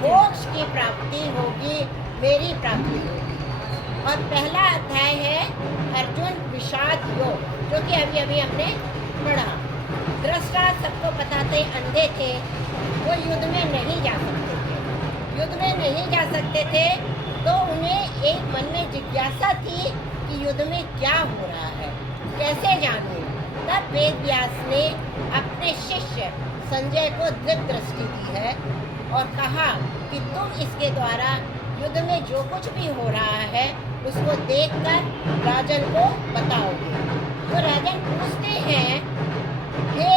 मोक्ष की प्राप्ति होगी, मेरी प्राप्ति होगी। और पहला अध्याय है अर्जुन विषाद योग, जो कि अभी अभी हमने पढ़ा। दृष्टा सबको बताते अंधे थे, वो युद्ध में नहीं जा सकते थे। युद्ध में नहीं जा सकते थे तो उन्हें एक मन में जिज्ञासा थी कि युद्ध में क्या हो रहा है, कैसे जानूं। तब वेद व्यास ने अपने शिष्य संजय को दिव्य दृष्टि दी है और कहा कि तुम इसके द्वारा युद्ध में जो कुछ भी हो रहा है उसको देखकर राजन को बताओगे। तो राजन पूछते हैं, हे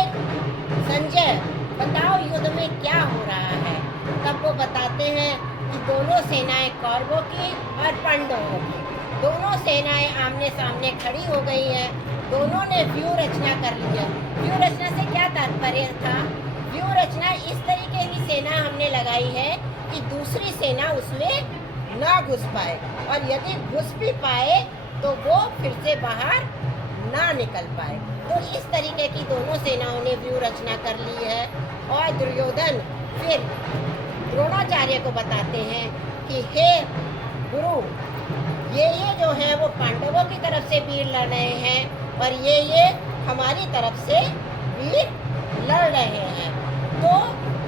संजय बताओ युद्ध में क्या हो रहा है। तब वो बताते हैं कि दोनों सेनाएं कौरवों की और पांडवों की, दोनों सेनाएं आमने सामने खड़ी हो गई हैं। दोनों ने व्यूह रचना कर ली है। व्यूह रचना से क्या तात्पर्य था? व्यूह रचना इस तरीके की सेना हमने लगाई है कि दूसरी सेना उसमें ना घुस पाए, और यदि घुस भी पाए तो वो फिर से बाहर ना निकल पाए। तो इस तरीके की दोनों सेनाओं ने व्यूह रचना कर ली है। और दुर्योधन फिर द्रोणाचार्य को बताते हैं कि हे गुरु, ये जो है वो पांडवों की तरफ से वीर लड़ रहे हैं और ये हमारी तरफ से वीर लड़ रहे हैं। तो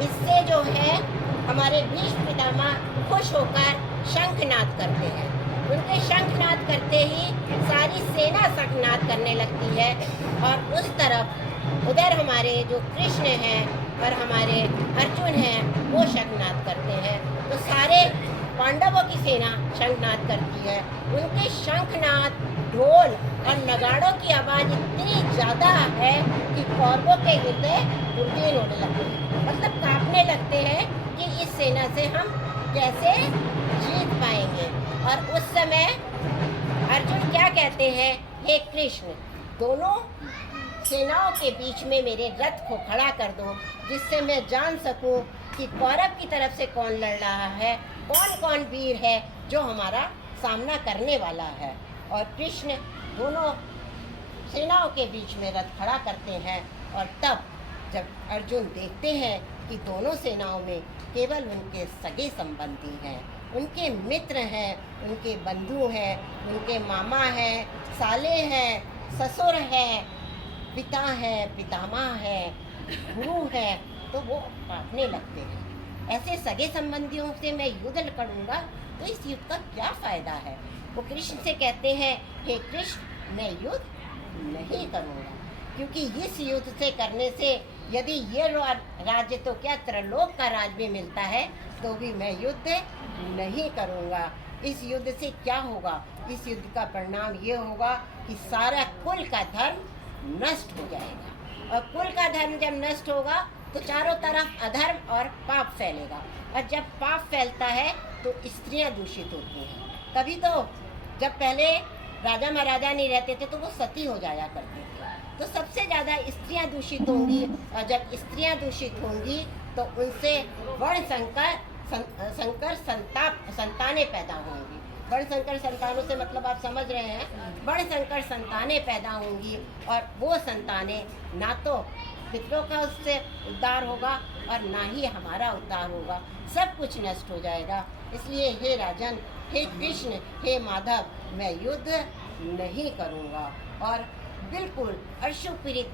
इससे जो है हमारे भीष्म पितामह खुश होकर शंखनाद करते हैं। उनके शंखनाद करते ही सारी सेना शंखनाद करने लगती है और उस तरफ उधर हमारे जो कृष्ण हैं और हमारे अर्जुन हैं वो शंखनाद करते हैं। तो सारे पांडवों की सेना शंखनाद करती है। उनके शंखनाद, ढोल और नगाड़ों की आवाज़ इतनी ज़्यादा है कि कौरवों के हृदय गुर्जीन होने लगते हैं, मतलब कांपने लगते हैं कि इस सेना से हम कैसे जीत पाएंगे। और उस समय अर्जुन क्या कहते हैं, हे कृष्ण, दोनों सेनाओं के बीच में मेरे रथ को खड़ा कर दो, जिससे मैं जान सकूं कि कौरव की तरफ से कौन लड़ रहा है, कौन कौन वीर है जो हमारा सामना करने वाला है। और कृष्ण दोनों सेनाओं के बीच में रथ खड़ा करते हैं। और तब जब अर्जुन देखते हैं कि दोनों सेनाओं में केवल उनके सगे संबंधी हैं, उनके मित्र हैं, उनके बंधु हैं, उनके मामा हैं, साले हैं, ससुर हैं, पिता है, पितामह है, गुरु है, तो वो कांपने लगते हैं। ऐसे सगे संबंधियों से मैं युद्ध करूँगा तो इस युद्ध का क्या फ़ायदा है। वो कृष्ण से कहते हैं, हे कृष्ण, मैं युद्ध नहीं करूँगा, क्योंकि इस युद्ध से करने से यदि ये राज्य तो क्या त्रिलोक का राज भी मिलता है तो भी मैं युद्ध नहीं करूँगा। इस युद्ध से क्या होगा? इस युद्ध का परिणाम ये होगा कि सारा कुल का धर्म नष्ट हो जाएगा, और कुल का धर्म जब नष्ट होगा तो चारों तरफ अधर्म और पाप फैलेगा, और जब पाप फैलता है तो स्त्रियां दूषित होती हैं। तभी तो जब पहले राजा महाराजा नहीं रहते थे तो वो सती हो जाया करते थे, तो सबसे ज़्यादा स्त्रियां दूषित होंगी, और जब स्त्रियां दूषित होंगी तो उनसे वर्ण संकर संतानें पैदा होंगी। वर्ण संकर संतानों से मतलब आप समझ रहे हैं, वर्ण संकर संतानें पैदा होंगी, और वो संतानें ना तो पितरों का उससे उद्धार होगा और ना ही हमारा उद्धार होगा, सब कुछ नष्ट हो जाएगा। इसलिए हे राजन, हे कृष्ण, हे माधव, मैं युद्ध नहीं करूँगा। और बिल्कुल अश्रुपीड़ित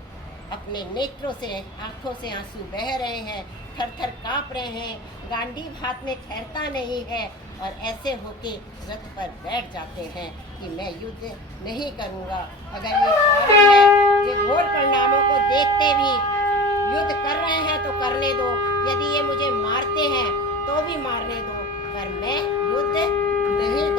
अपने नेत्रों से, आँखों से आंसू बह रहे हैं, थर थर काँप रहे हैं, गांडीव हाथ में ठहरता नहीं है, और ऐसे होके रथ पर बैठ जाते हैं कि मैं युद्ध नहीं करूँगा। अगर ये कौरव है, ये घोर परिणामों को देखते भी युद्ध कर रहे हैं तो करने दो, यदि ये मुझे मारते हैं तो भी मारने दो, पर मैं युद्ध नहीं